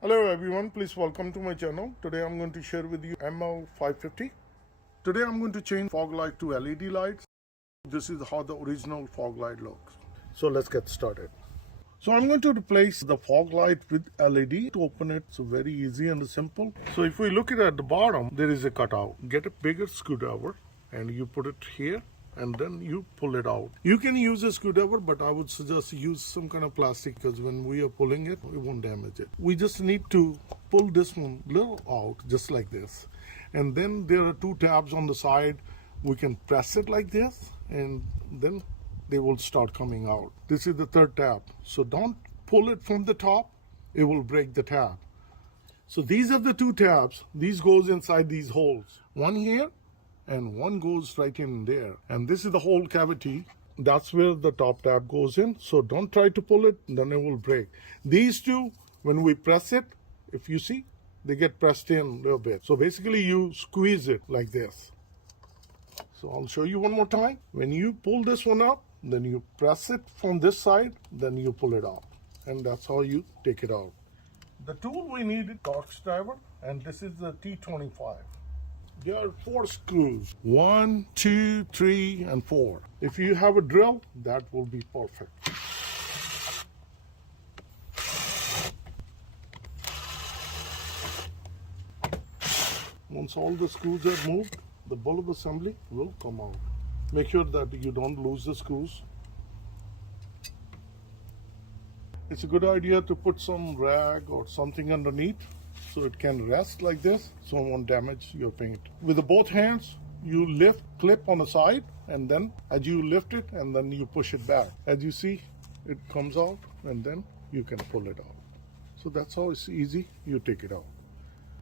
Hello everyone, please welcome to my channel. Today I'm going to share with you ML550. Today I'm going to change fog light to LED lights. This is how the original fog light looks. So let's get started. So I'm going to replace the fog light with LED. To open it, it's very easy and simple. So if we look at the bottom, there is a cutout. Get a bigger screwdriver and you put it here and then you pull it out. You can use a screwdriver, but I would suggest use some kind of plastic because when we are pulling it, we won't damage it. We just need to pull this one little out just like this. And then there are two tabs on the side. We can press it like this and then they will start coming out. This is the third tab. So don't pull it from the top. It will break the tab. So these are the two tabs. These goes inside these holes. One here and one goes right in there. And this is the whole cavity. That's where the top tab goes in. So don't try to pull it, then it will break. These two, when we press it, if you see, they get pressed in a little bit. So basically you squeeze it like this. So I'll show you one more time. When you pull this one up, then you press it from this side, then you pull it out. And that's how you take it out. The tool we need is torque driver, and this is the T25. There are 4 screws. 1, 2, 3, and 4. If you have a drill, that will be perfect. Once all the screws are moved, the bulb assembly will come out. Make sure that you don't lose the screws. It's a good idea to put some rag or something underneath so it can rest like this so it won't damage your paint. With both hands, you lift, clip on the side, and then as you lift it and then you push it back. As you see, it comes out and then you can pull it out. So that's how it's easy. You take it out.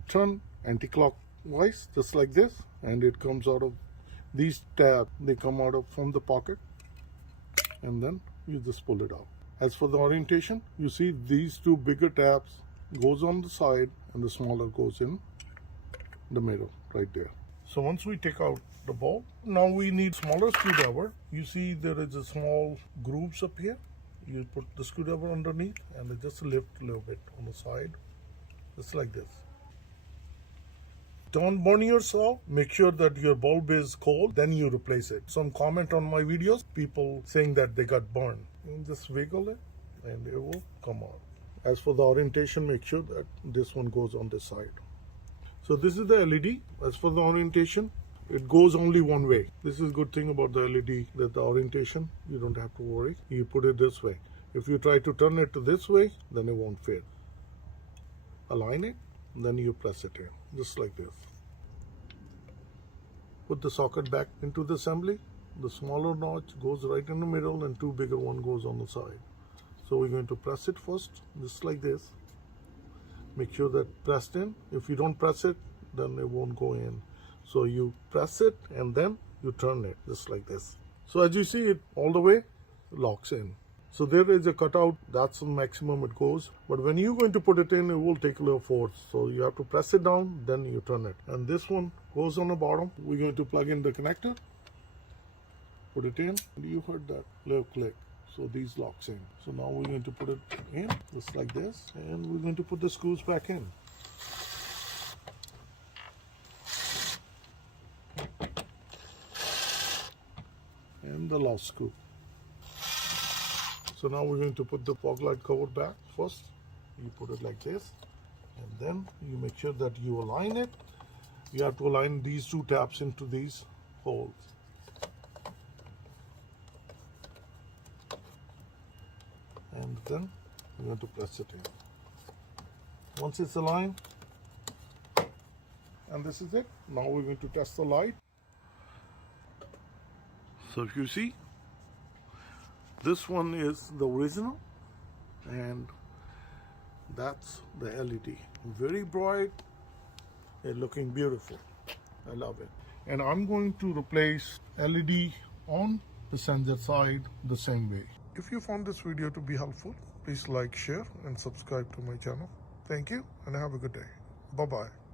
Turn anti-clockwise just like this and it comes out of these tabs. They come out of from the pocket and then you just pull it out. As for the orientation, you see these two bigger tabs goes on the side and the smaller goes in the middle right there. So once we take out the bulb, now we need smaller screwdriver. You see there is a small grooves up here. You put the screwdriver underneath and it just lift a little bit on the side, just like this. Don't burn yourself. Make sure that your bulb is cold, then you replace it. Some comment on my videos, people saying that they got burned. You just wiggle it and it will come out. As for the orientation, make sure that this one goes on this side. So this is the LED. As for the orientation, it goes only one way. This is a good thing about the LED, that the orientation, you don't have to worry. You put it this way. If you try to turn it to this way, then it won't fit. Align it, then you press it in, just like this. Put the socket back into the assembly. The smaller notch goes right in the middle and two bigger one goes on the side. So we're going to press it first, just like this. Make sure that pressed in. If you don't press it, then it won't go in. So you press it and then you turn it, just like this. So as you see, it all the way locks in. So there is a cutout, that's the maximum it goes. But when you're going to put it in, it will take a little force. So you have to press it down, then you turn it. And this one goes on the bottom. We're going to plug in the connector, put it in, and you heard that little click. So these locks in. So now we're going to put it in, just like this, and we're going to put the screws back in. And the last screw. So now we're going to put the fog light cover back first. You put it like this, and then you make sure that you align it. You have to align these two tabs into these holes. And then we're going to press it in. Once it's aligned, and this is it. Now we're going to test the light. So if you see, this one is the original and that's the LED. Very bright and looking beautiful. I love it. And I'm going to replace LED on the passenger side the same way. If you found this video to be helpful, please like, share and subscribe to my channel. Thank you and have a good day. Bye-bye.